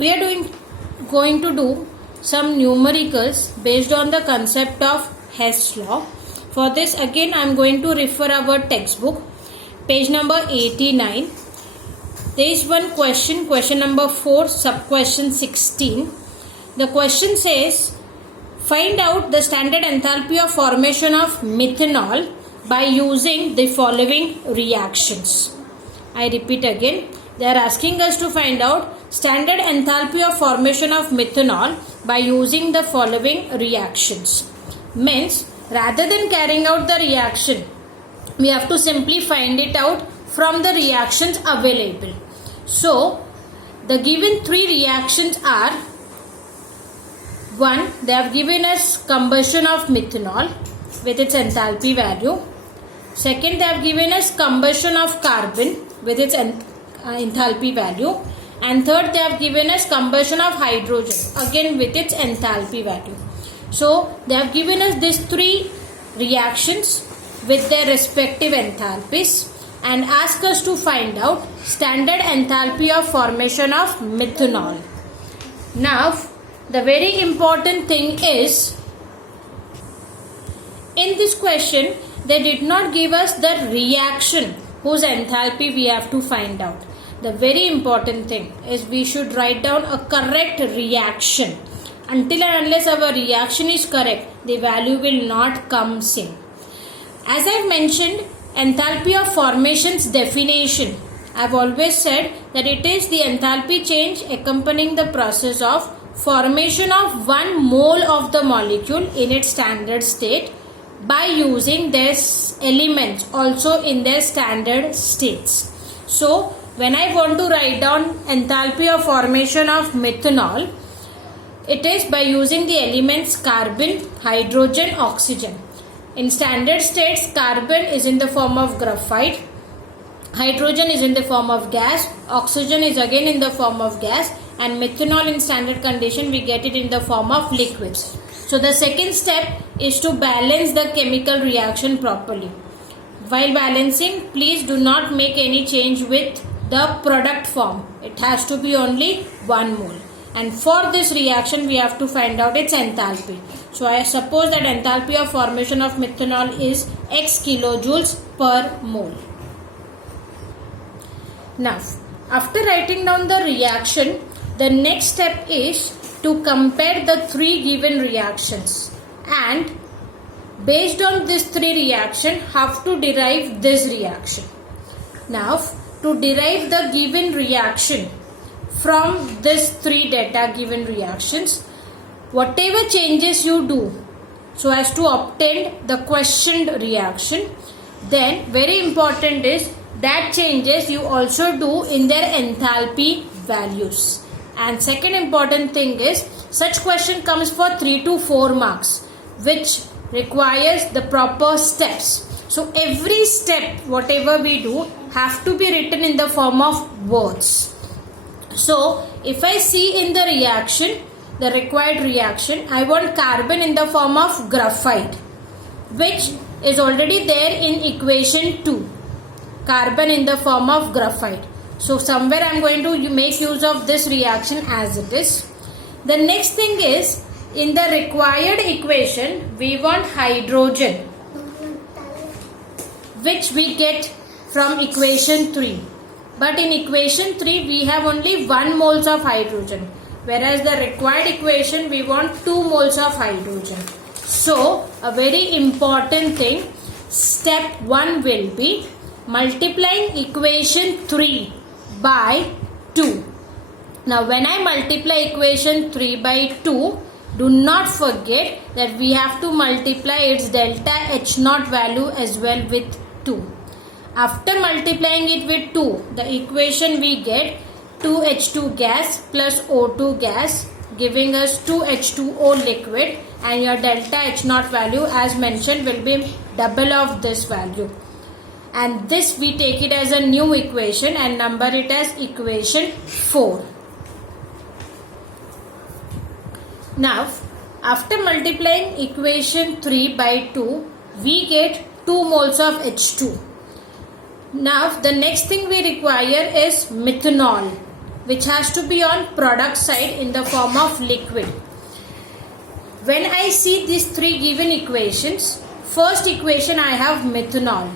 we are going to do some numericals based on the concept of Hess law. For this again I am going to refer our textbook, page number 89. There is one question number 4, sub question 16. The question says, find out the standard enthalpy of formation of methanol by using the following reactions. I repeat again, they are asking us to find out standard enthalpy of formation of methanol by using the following reactions. Means, rather than carrying out the reaction, we have to simply find it out from the reactions available. So, the given 3 reactions are: 1. They have given us combustion of methanol with its enthalpy value. Second, they have given us combustion of carbon with its enthalpy value. And third, they have given us combustion of hydrogen again with its enthalpy value. So, they have given us these 3 reactions with their respective enthalpies and ask us to find out standard enthalpy of formation of methanol. Now, the very important thing is, in this question, they did not give us the reaction whose enthalpy we have to find out. The very important thing is we should write down a correct reaction. Until and unless our reaction is correct, the value will not come in. As I have mentioned, enthalpy of formation's definition, I have always said that it is the enthalpy change accompanying the process of formation of 1 mole of the molecule in its standard state by using their elements also in their standard states. So, when I want to write down enthalpy of formation of methanol, it is by using the elements carbon, hydrogen, oxygen. In standard states, carbon is in the form of graphite, hydrogen is in the form of gas, oxygen is again in the form of gas, and methanol in standard condition we get it in the form of liquids. So the second step is to balance the chemical reaction properly. While balancing, please do not make any change with the product form. It has to be only 1 mole. And for this reaction we have to find out its enthalpy. So I suppose that enthalpy of formation of methanol is X kilojoules per mole. Now, after writing down the reaction, the next step is to compare the 3 given reactions and based on these 3 reactions have to derive this reaction. Now, to derive the given reaction from these 3 data given reactions, whatever changes you do so as to obtain the questioned reaction, then very important is that changes you also do in their enthalpy values. And second important thing is, such question comes for 3 to 4 marks, which requires the proper steps. So every step whatever we do have to be written in the form of words. So if I see in the reaction, the required reaction, I want carbon in the form of graphite, which is already there in equation 2. Carbon in the form of graphite. So somewhere I am going to make use of this reaction as it is. The next thing is, in the required equation we want hydrogen, which we get from equation 3. But in equation 3 we have only 1 moles of hydrogen, whereas the required equation we want 2 moles of hydrogen. So a very important thing, step 1 will be multiplying equation 3 by 2. Now when I multiply equation 3 by 2, do not forget that we have to multiply its delta H naught value as well with 2. After multiplying it with 2, the equation we get 2H2 gas plus O2 gas giving us 2H2O liquid, and your delta H naught value as mentioned will be double of this value. And this we take it as a new equation and number it as equation 4. Now, after multiplying equation 3 by 2, we get 2 moles of H2. Now, the next thing we require is methanol. which has to be on product side in the form of liquid. When I see these three given equations, first equation I have methanol,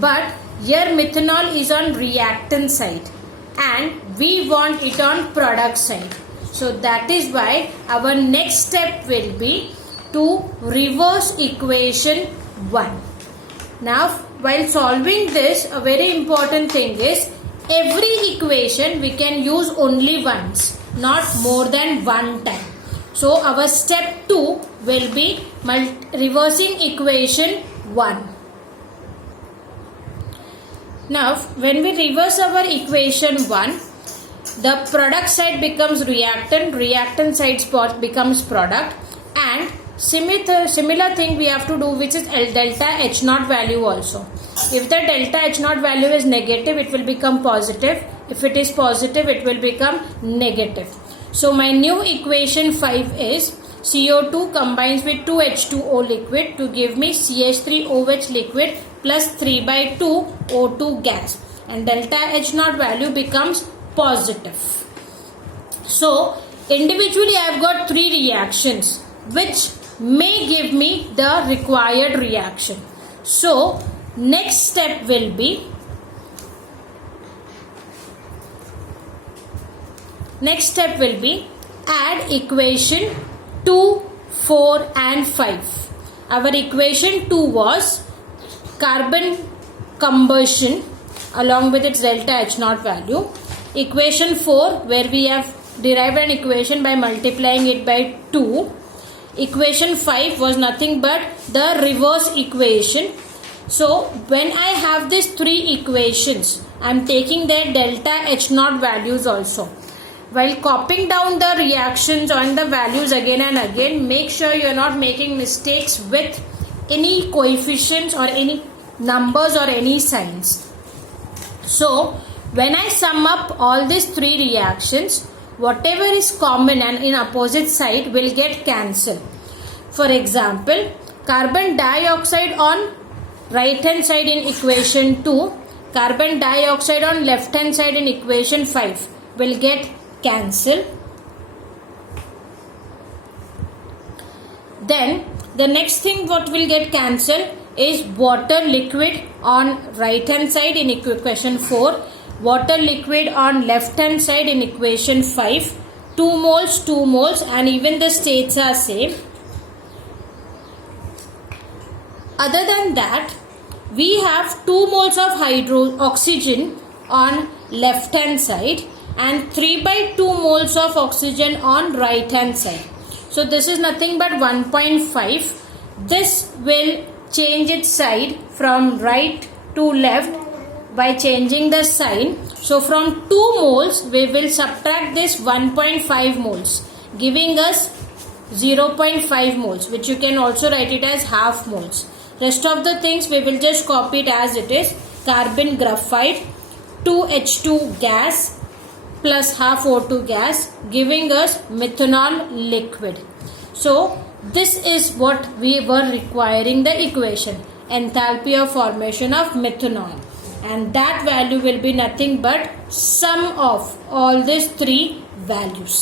but here methanol is on reactant side and we want it on product side. So that is why our next step will be to reverse equation 1. Now while solving this, a very important thing is every equation we can use only once, not more than one time. So our step 2 will be reversing equation 1. Now when we reverse our equation 1, the product side becomes reactant, reactant side becomes product, and similar thing we have to do, which is delta H naught value also. If the delta H naught value is negative, it will become positive. If it is positive, it will become negative. So my new equation 5 is CO2 combines with 2H2O liquid to give me CH3OH liquid plus 3/2 O2 gas, and delta H naught value becomes positive. So individually I have got 3 reactions which may give me the required reaction. So next step will be add equation 2, 4 and 5. Our equation 2 was carbon combustion along with its delta H naught value. Equation 4, where we have derived an equation by multiplying it by 2. Equation 5 was nothing but the reverse equation. So when I have these 3 equations, I am taking their delta H naught values also. While copying down the reactions on the values again and again, make sure you are not making mistakes with any coefficients or any numbers or any signs. So when I sum up all these 3 reactions, whatever is common and in opposite side will get cancelled. For example, carbon dioxide on right hand side in equation 2, carbon dioxide on left hand side in equation 5 will get cancelled. Then the next thing what will get cancelled is water liquid on right hand side in equation 4, water liquid on left hand side in equation 5, 2 moles, and even the states are same. Other than that, we have 2 moles of oxygen on left hand side and 3/2 moles of oxygen on right hand side. So this is nothing but 1.5. This will change its side from right to left by changing the sign. So from 2 moles we will subtract this 1.5 moles, giving us 0.5 moles, which you can also write it as half moles. Rest of the things we will just copy it as it is. Carbon graphite, 2H2 gas plus half O2 gas, giving us methanol liquid. So this is what we were requiring the equation, enthalpy of formation of methanol, and that value will be nothing but sum of all these 3 values.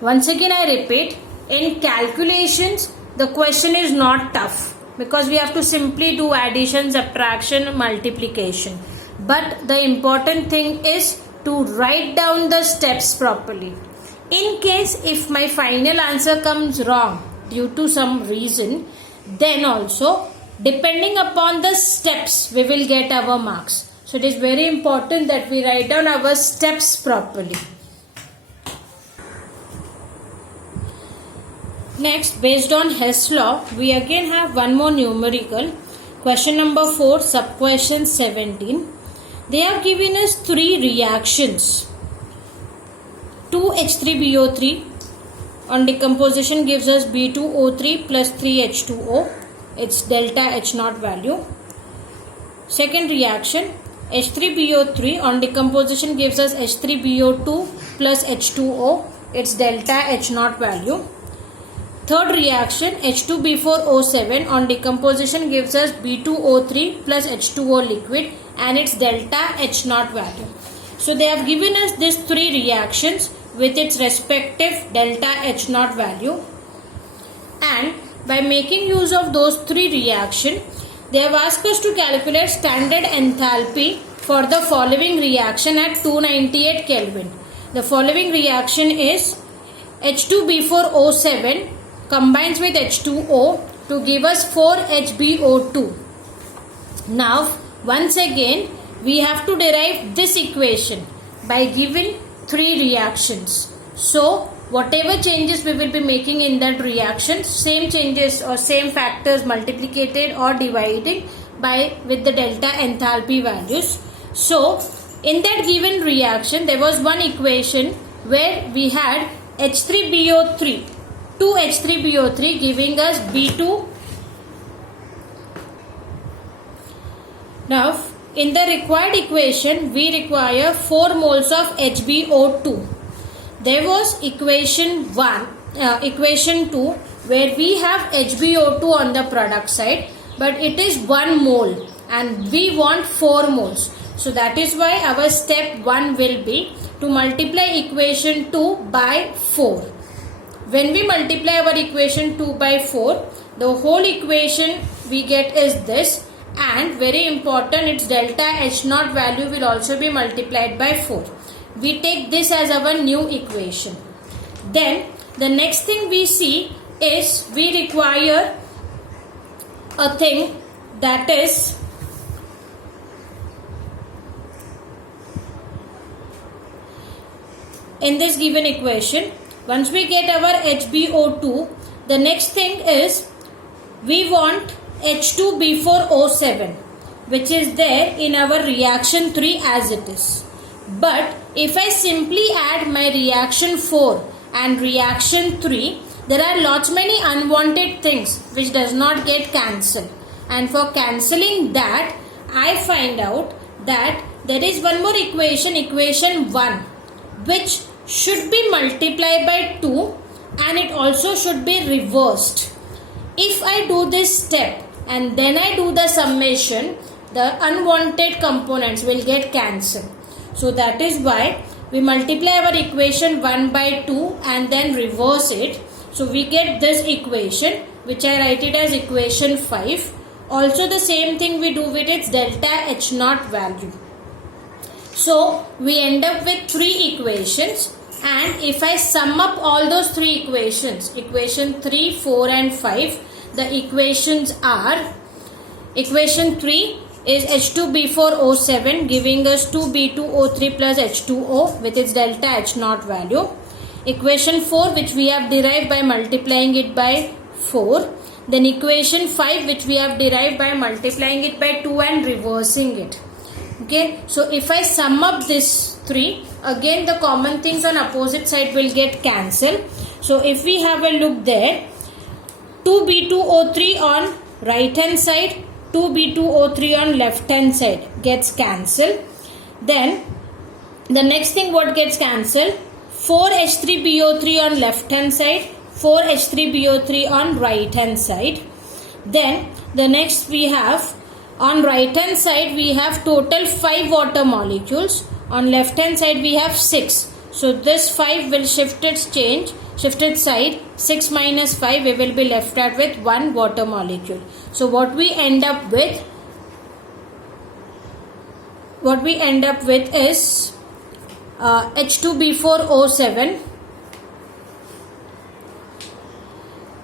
Once again I repeat, in calculations the question is not tough because we have to simply do addition, subtraction, multiplication, but the important thing is to write down the steps properly. In case if my final answer comes wrong due to some reason, then also depending upon the steps we will get our marks. So it is very important that we write down our steps properly. Next, based on Hess law, we again have one more numerical. Question number 4, sub question 17. They have given us 3 reactions. 2H3BO3 on decomposition gives us B2O3 plus 3H2O. Its delta H naught value. Second reaction, H3BO3 on decomposition gives us H3BO2 plus H2O. Its delta H naught value. Third reaction, H2B4O7 on decomposition gives us B2O3 plus H2O liquid and its delta H naught value. So they have given us these three reactions with its respective delta H naught value, and by making use of those three reactions, they have asked us to calculate standard enthalpy for the following reaction at 298 Kelvin. The following reaction is H2B4O7 combines with H2O to give us 4HbO2. Now, once again, we have to derive this equation by giving three reactions. So, whatever changes we will be making in that reaction, same changes or same factors multiplicated or divided by with the delta enthalpy values. So, in that given reaction, there was one equation where we had H3BO3, 2H3BO3 giving us B2. Now, in the required equation, we require 4 moles of HbO2. There was equation 2 where we have HbO2 on the product side, but it is 1 mole and we want 4 moles. So that is why our step 1 will be to multiply equation 2 by 4. When we multiply our equation 2 by 4, the whole equation we get is this, and very important, its delta H naught value will also be multiplied by 4. We take this as our new equation. Then the next thing we see is we require a thing that is in this given equation. Once we get our HbO2, the next thing is we want H2B4O7, which is there in our reaction 3 as it is. But if I simply add my reaction 4 and reaction 3, there are lots many unwanted things which does not get cancelled. And for cancelling that, I find out that there is one more equation, equation 1, which should be multiplied by 2 and it also should be reversed. If I do this step and then I do the summation, the unwanted components will get cancelled. So that is why we multiply our equation 1 by 2 and then reverse it. So we get this equation, which I write it as equation 5. Also the same thing we do with its delta H naught value. So we end up with 3 equations, and if I sum up all those 3 equations, equation 3, 4 and 5, the equations are, equation 3 is H2B4O7 giving us 2B2O3 plus H2O with its delta H naught value. Equation 4, which we have derived by multiplying it by 4. Then equation 5, which we have derived by multiplying it by 2 and reversing it. Okay, so if I sum up this 3, again the common things on opposite side will get cancelled. So if we have a look there, 2B2O3 on right hand side, 2B2O3 on left hand side gets cancelled. Then the next thing what gets cancelled, 4H3BO3 on left hand side, 4H3BO3 on right hand side. Then the next we have on right hand side we have total 5 water molecules. On left hand side we have 6. So this 5 will shift its side. 6 minus 5 we will be left out with 1 water molecule. So what we end up with is H2B4O7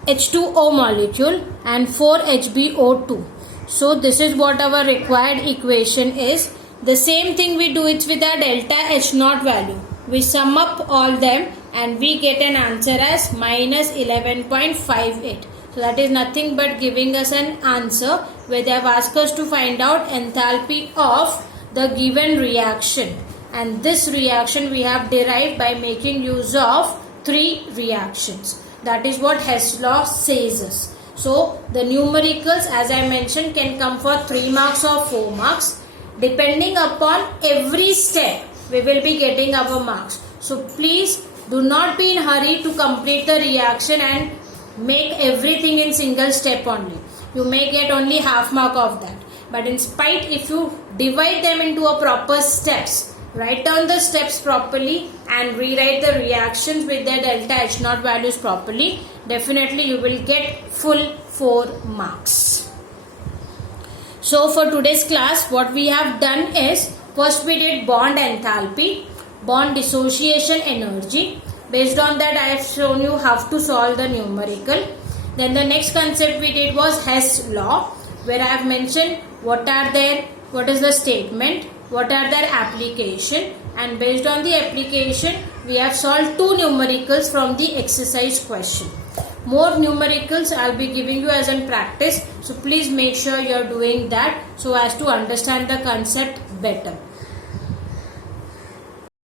H2O molecule and 4HbO2. So this is what our required equation is. The same thing we do it with our delta H naught value. We sum up all them and we get an answer as minus 11.58. So that is nothing but giving us an answer where they have asked us to find out enthalpy of the given reaction. And this reaction we have derived by making use of 3 reactions. That is what Hess law says us. So the numericals, as I mentioned, can come for 3 marks or 4 marks. Depending upon every step, we will be getting our marks. So please do not be in hurry to complete the reaction and make everything in single step only. You may get only half mark of that. But in spite, if you divide them into a proper steps, Write down the steps properly and rewrite the reactions with their delta H naught values properly. Definitely you will get full 4 marks. So for today's class, what we have done is, first we did bond enthalpy, bond dissociation energy. Based on that, I have shown you how to solve the numerical. Then the next concept we did was Hess law, where I have mentioned what is the statement, what are their application, and based on the application, we have solved 2 numericals from the exercise question. More numericals I will be giving you as in practice. So please make sure you are doing that so as to understand the concept better.